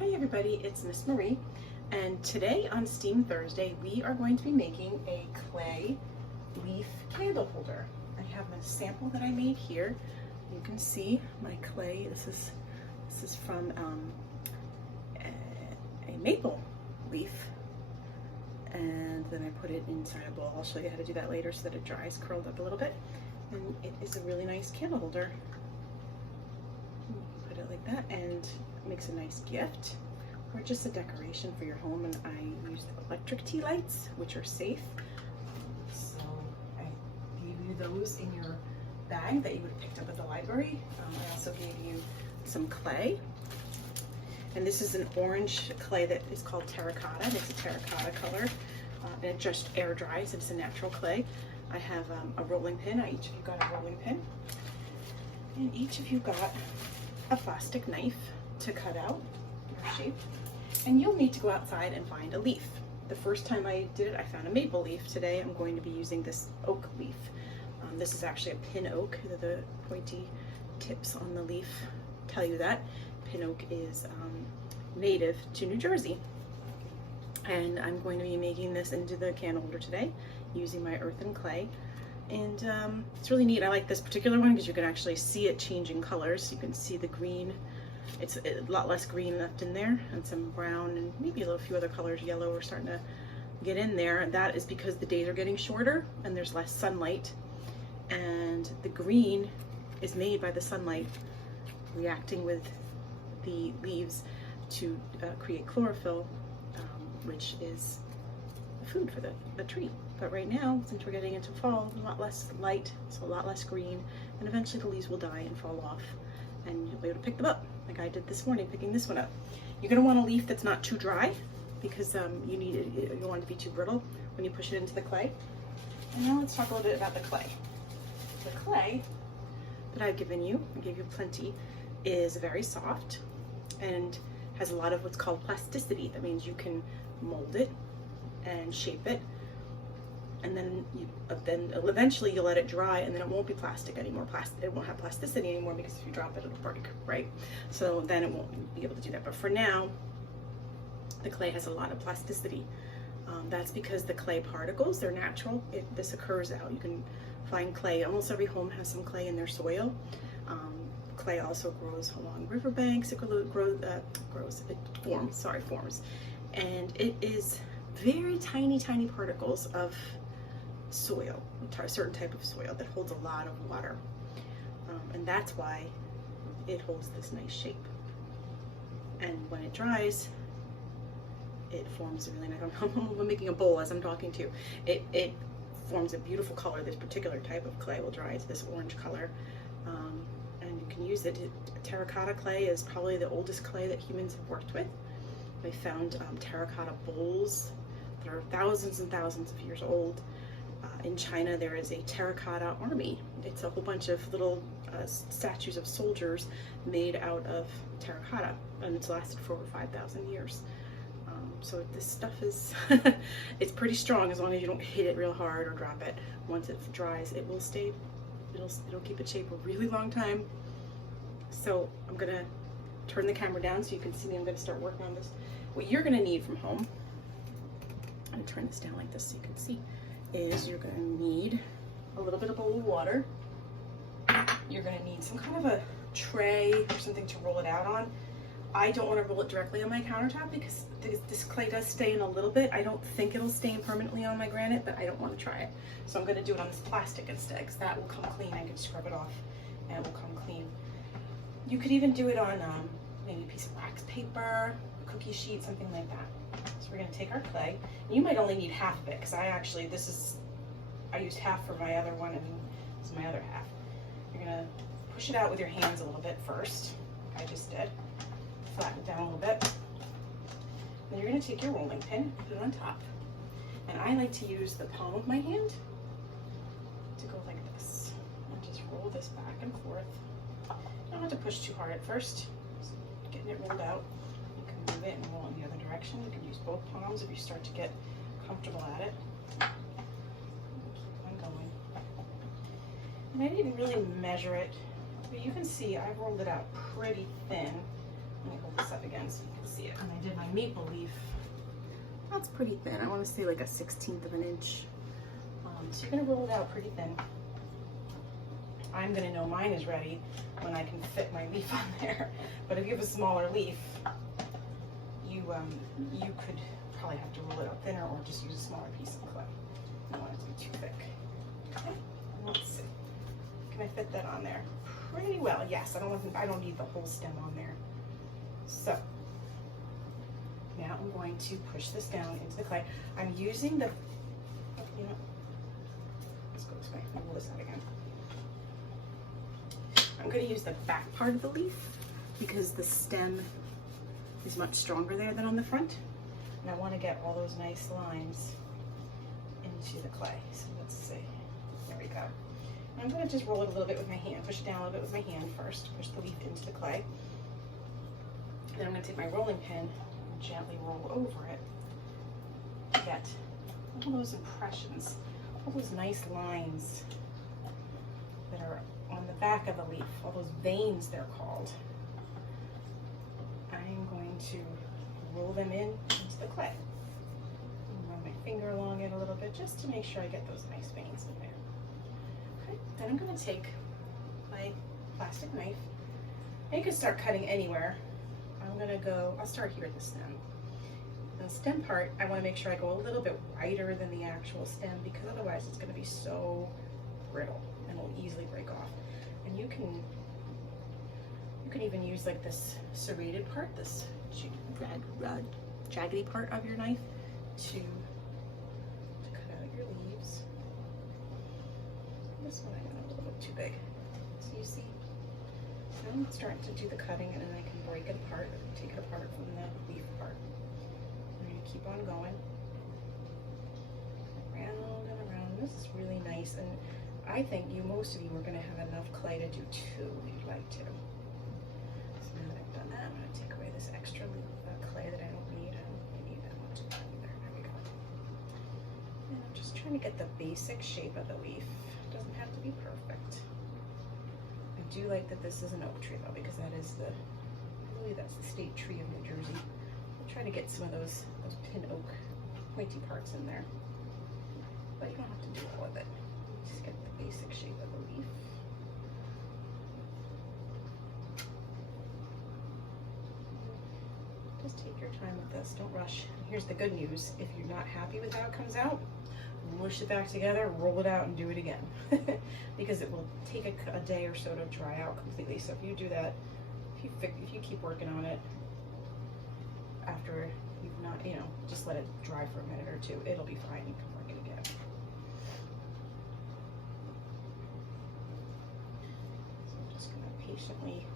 Hi everybody, it's Miss Marie, and today on Steam Thursday we are going to be making a clay leaf candle holder. I have a sample that I made here. You can see my clay. This is from a maple leaf, and then I put it inside a bowl. I'll show you how to do that later so that it dries curled up a little bit, and it is a really nice candle holder. Put it like that, and makes a nice gift or just a decoration for your home. And I use electric tea lights, which are safe. So I gave you those in your bag that you would have picked up at the library. I also gave you some clay, and this is an orange clay that is called terracotta. It's a terracotta color, and it just air dries. It's a natural clay. I have a rolling pin. Each of you got a rolling pin, and each of you got a plastic knife to cut out your shape. And you'll need to go outside and find a leaf. The first time I did it, I found a maple leaf. Today I'm going to be using this oak leaf. This is actually a pin oak. The pointy tips on the leaf tell you that. Pin oak is native to New Jersey. And I'm going to be making this into the candle holder today using my earthen clay. And it's really neat. I like this particular one because you can actually see it changing colors. You can see the green. It's a lot less green left in there, and some brown, and maybe a few other colors. Yellow are starting to get in there. And that is because the days are getting shorter and there's less sunlight. And the green is made by the sunlight reacting with the leaves to create chlorophyll, which is food for the tree. But right now, since we're getting into fall, a lot less light, so a lot less green, and eventually the leaves will die and fall off, and you'll be able to pick them up, like I did this morning, picking this one up. You're gonna want a leaf that's not too dry, because you don't want it to be too brittle when you push it into the clay. And now let's talk a little bit about the clay. The clay that I've given you, I gave you plenty, is very soft and has a lot of what's called plasticity. That means you can mold it and shape it, and then eventually you'll let it dry, and then it won't be plastic anymore. It won't have plasticity anymore, because if you drop it, it'll break, right? So then it won't be able to do that. But for now, the clay has a lot of plasticity. That's because the clay particles, they're natural. This occurs out. You can find clay. Almost every home has some clay in their soil. Clay also grows along riverbanks. It forms. And it is very tiny particles of soil, a certain type of soil that holds a lot of water. And that's why it holds this nice shape. And when it dries, it forms a really nice, I'm making a bowl as I'm talking to you. It forms a beautiful color. This particular type of clay will dry to this orange color. And you can use it. Terracotta clay is probably the oldest clay that humans have worked with. They found terracotta bowls that are thousands and thousands of years old. In China, there is a terracotta army. It's a whole bunch of little statues of soldiers made out of terracotta, and it's lasted for over 5,000 years. So this stuff is, it's pretty strong as long as you don't hit it real hard or drop it. Once it dries, it will stay, it'll keep its shape a really long time. So I'm gonna turn the camera down so you can see me. I'm gonna start working on this. What you're gonna need from home, I'm gonna turn this down like this so you can see, is you're gonna need a little bit of bowl of water. You're gonna need some kind of a tray or something to roll it out on. I don't want to roll it directly on my countertop because this clay does stain a little bit. I don't think it'll stain permanently on my granite, but I don't want to try it. So I'm going to do it on this plastic instead, because that will come clean. I can scrub it off and it will come clean. You could even do it on maybe a piece of wax paper, a cookie sheet, something like that. So we're going to take our clay. You might only need half of it, because I used half for my other one, and this is my other half. You're going to push it out with your hands a little bit first, like I just did. Flatten it down a little bit. Then you're going to take your rolling pin, put it on top. And I like to use the palm of my hand to go like this. And just roll this back and forth. You don't have to push too hard at first. Just getting it rolled out. You can move it and roll in the other direction. You can use both palms if you start to get comfortable at it. Keep on going. And I didn't really measure it, but you can see I've rolled it out pretty thin. Let me hold this up again so you can see it. And I did my maple leaf. That's pretty thin. I want to say like a 1/16 of an inch. So you're gonna roll it out pretty thin. I'm gonna know mine is ready when I can fit my leaf on there. But if you have a smaller leaf, you could probably have to roll it out thinner or just use a smaller piece of clay. I don't want it to be too thick. Okay, let's see. Can I fit that on there? Pretty well, yes. I don't need the whole stem on there. So now I'm going to push this down into the clay. I'm using the, you know, let's go this way. I'll roll this out again. I'm going to use the back part of the leaf because the stem is much stronger there than on the front. And I want to get all those nice lines into the clay. So let's see. There we go. And I'm going to just roll it a little bit with my hand. Push it down a little bit with my hand first. Push the leaf into the clay. Then I'm going to take my rolling pin and gently roll over it to get all those impressions, all those nice lines that are on the back of the leaf, all those veins they're called. I'm going to roll them into the clay. Run my finger along it a little bit just to make sure I get those nice veins in there. Okay, then I'm going to take my plastic knife, and you can start cutting anywhere. I'll start here at the stem. And the stem part, I want to make sure I go a little bit wider than the actual stem because otherwise it's going to be so brittle and it'll easily break off. And you can even use like this serrated part, this jaggedy part of your knife to cut out your leaves. This one I got a little bit too big. So you see, I'm starting to do the cutting and then I can break it apart, take it apart from the leaf part. I'm going to keep on going. Around and around. This is really nice, and I think most of you are going to have enough clay to do two if you'd like to. So now that I've done that, I'm going to take away this extra clay that I don't need. I don't really need that much of that either. There we go. And I'm just trying to get the basic shape of the leaf. It doesn't have to be perfect. I do like that this is an oak tree though, because that is I believe that's the state tree of New Jersey. I'll try to get some of those pin oak pointy parts in there. But you don't have to do all of it. Just get the basic shape of the leaf. Just take your time with this, don't rush. And here's the good news, if you're not happy with how it comes out, mush it back together, roll it out, and do it again. Because it will take a day or so to dry out completely. So if you do that, if you keep working on it after you've not, just let it dry for a minute or two, it'll be fine. You can work it again. So I'm just going to patiently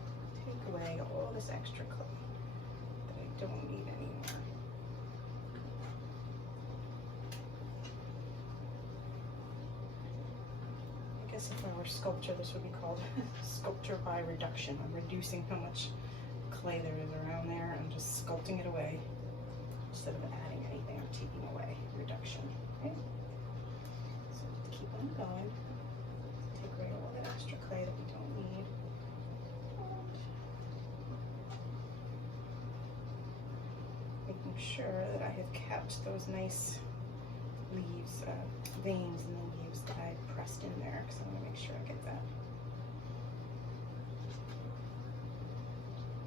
take away all this extra clay that I don't need anymore. I guess if I were a sculptor, this would be called sculpture by reduction. I'm reducing how much clay there is around there and just sculpting it away instead of adding anything or taking away. Reduction. Okay? So keep on going. Take away all that extra clay that we don't need. And making sure that I have kept those nice leaves, veins in the leaves that I pressed in there, because I want to make sure I get that.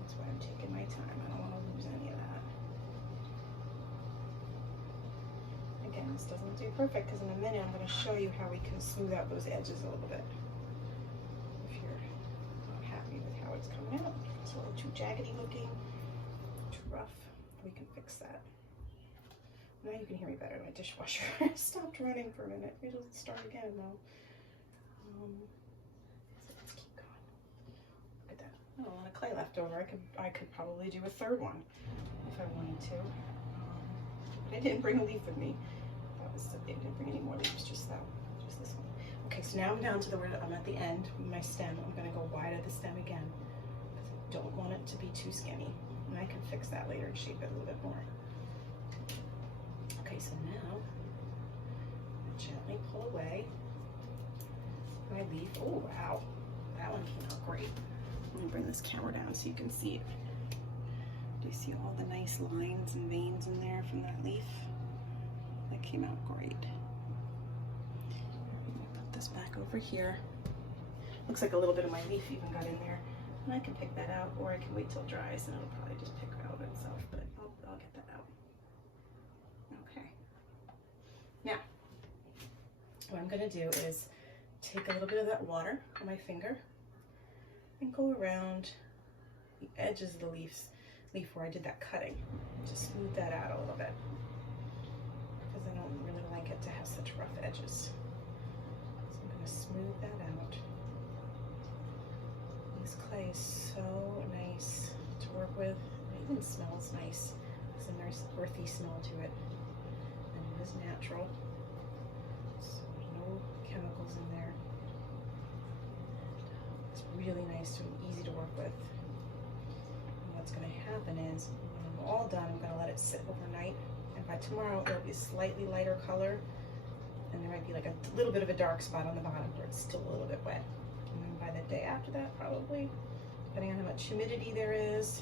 That's why I'm taking my time. I don't want to lose any of that. Again, this doesn't do perfect because in a minute I'm going to show you how we can smooth out those edges a little bit. If you're not happy with how it's coming out, it's a little too jaggedy looking, too rough, we can fix that. Now you can hear me better. My dishwasher stopped running for a minute. It'll start again though. So let's keep going. Look at that. Oh, a lot of clay left over. I could probably do a third one if I wanted to. But I didn't bring a leaf with me. That was I didn't bring any more leaves. Just this one. Okay, so now I'm down to where I'm at the end with my stem. I'm going to go wide at the stem again because I don't want it to be too skinny, and I can fix that later and shape it a little bit more. Okay, so now gently pull away my leaf. Oh wow, that one came out great. Let me bring this camera down so you can see it. Do you see all the nice lines and veins in there from that leaf? That came out great. I'm gonna put this back over here. Looks like a little bit of my leaf even got in there. And I can pick that out, or I can wait till it dries and it'll probably just pick out itself, but I'll get that out. Okay. Now, what I'm gonna do is take a little bit of that water on my finger and go around the edges of the leaf where I did that cutting. Just smooth that out a little bit, because I don't really like it to have such rough edges. So I'm gonna smooth that out. This clay is so nice to work with. It even smells nice. There's a nice earthy smell to it. And it is natural. So there's no chemicals in there. It's really nice and easy to work with. And what's going to happen is, when I'm all done, I'm going to let it sit overnight. And by tomorrow, it'll be a slightly lighter color. And there might be like a little bit of a dark spot on the bottom where it's still a little bit wet. And then by the day after that, probably, depending on how much humidity there is,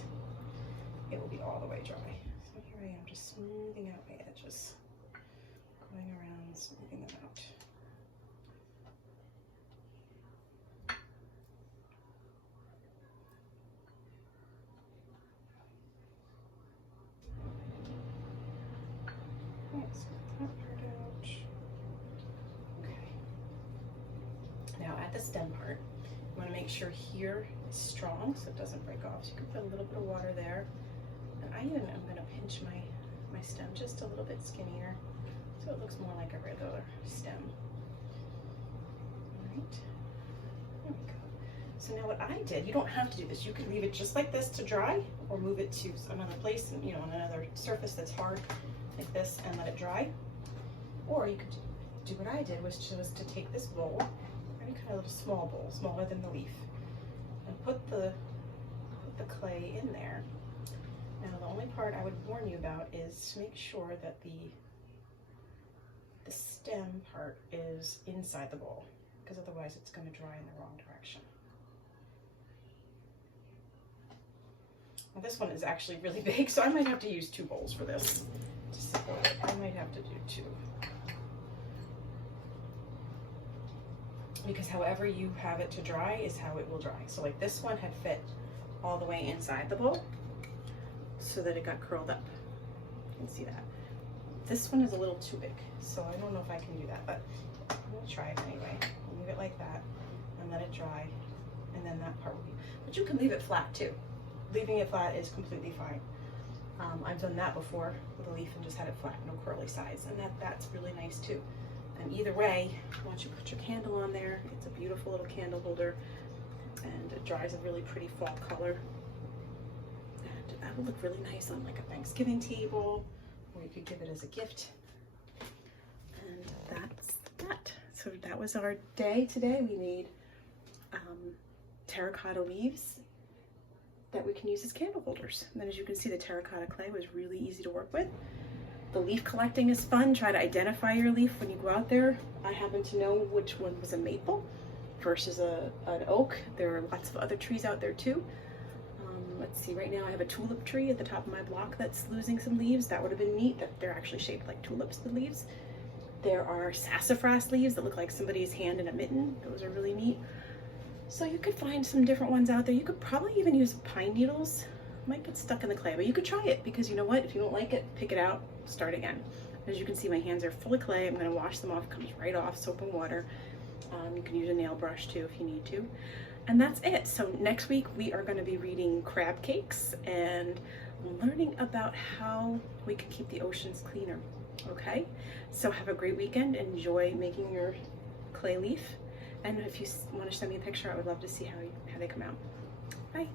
it will be all the way dry. So here I am, just smoothing out my edges, going around, smoothing them out. Let's get that part out. Okay. Now at the stem part, you want to make sure here is strong so it doesn't break off. So you can put a little bit of water there. And I even am going to pinch my stem just a little bit skinnier so it looks more like a regular stem. All right. There we go. So now what I did, you don't have to do this. You could leave it just like this to dry, or move it to another place, and on another surface that's hard like this, and let it dry. Or you could do what I did, which was to take this bowl, any kind of little small bowl, smaller than the leaf, and put the clay in there. Now the only part I would warn you about is to make sure that the stem part is inside the bowl, because otherwise it's going to dry in the wrong direction. Now this one is actually really big, so I might have to use 2 bowls for this to support it. I might have to do 2. Because however you have it to dry is how it will dry. So like this one had fit all the way inside the bowl so that it got curled up. You can see that. This one is a little too big, so I don't know if I can do that, but I'm gonna try it anyway. I'll leave it like that and let it dry, and then that part will be, but you can leave it flat too. Leaving it flat is completely fine. I've done that before with a leaf and just had it flat, no curly sides, and that's really nice too. And either way, once you put your candle on there, it's a beautiful little candle holder, and it dries a really pretty fall color. And that would look really nice on like a Thanksgiving table, or you could give it as a gift. And that's that. So that was our day today. We made terracotta leaves that we can use as candle holders. And then as you can see, the terracotta clay was really easy to work with. The leaf collecting is fun. Try to identify your leaf when you go out there. I happen to know which one was a maple versus an oak. There are lots of other trees out there too. Let's see, right now I have a tulip tree at the top of my block that's losing some leaves. That would have been neat. That they're actually shaped like tulips, the leaves. There are sassafras leaves that look like somebody's hand in a mitten. Those are really neat. So you could find some different ones out there. You could probably even use pine needles. Might get stuck in the clay, but you could try it, because you know what? If you don't like it, pick it out, start again. As you can see, my hands are full of clay. I'm going to wash them off. It comes right off, soap and water. You can use a nail brush too if you need to. And that's it. So next week we are going to be reading crab cakes and learning about how we can keep the oceans cleaner. Okay? So have a great weekend. Enjoy making your clay leaf. And if you want to send me a picture, I would love to see how they come out. Bye.